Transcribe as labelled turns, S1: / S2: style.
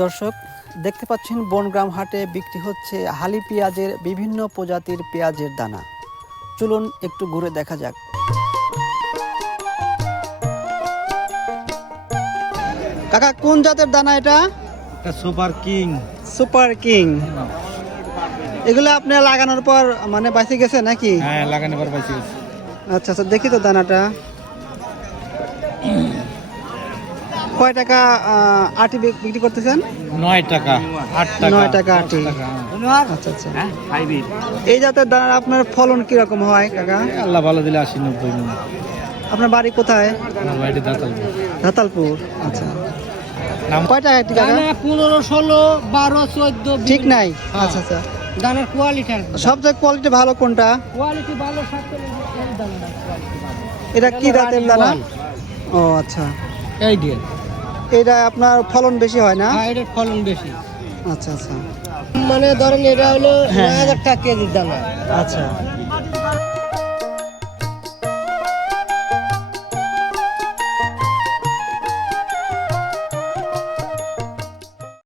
S1: দর্শক দেখতে পাচ্ছেন বনগ্রাম হাটে বিক্রি হচ্ছে হালি পেঁয়াজের বিভিন্ন প্রজাতির পেঁয়াজের দানা। চলুন একটু ঘুরে দেখা যাক। কাকা কোন জাতের দানা এটা?
S2: Super king.
S1: Super king. এগুলো আপনি লাগানোর পর মানে বাঁচে গেছে নাকি?
S2: হ্যাঁ লাগানোর পর পাইছি
S1: আচ্ছা আচ্ছা দেখি তো দানাটা। কয় টাকা আটি বিক- বিক্রি করতেছেন?
S2: নয় টাকা আট টাকা
S1: নয় টাকা আটি। আচ্ছা আচ্ছা।
S2: হ্যাঁ।
S1: এই জাতের দানার আপনার ফলন কীরকম হয় কাকা?
S2: আল্লাহ ভালো দিলে আশি নব্বই
S1: আপনার বাড়ি কোথায়?
S2: বাড়িতে
S1: ধাতালপুর আচ্ছা।
S2: নাম?
S1: কয় টাকা কাকা?
S3: পনেরো ষোলো বারো চোদ্দ
S1: ঠিক নাই? আচ্ছা আচ্ছা।
S3: দানার কোয়ালিটি
S1: সবচেয়ে কোয়ালিটি ভালো কোনটা?
S3: কোয়ালিটি ভালো
S1: এটা কি জাতের দানা? ও আচ্ছা।
S3: এই দিয়ে
S1: এটা আপনার ফলন বেশি হয় না?
S3: হ্যাঁ এটার ফলন বেশি।
S1: আচ্ছা আচ্ছা।
S3: মানে ধরেন এটা হলো
S1: হ্যাঁ।
S3: হাজার টাকা কেজির দানা।
S1: আচ্ছা।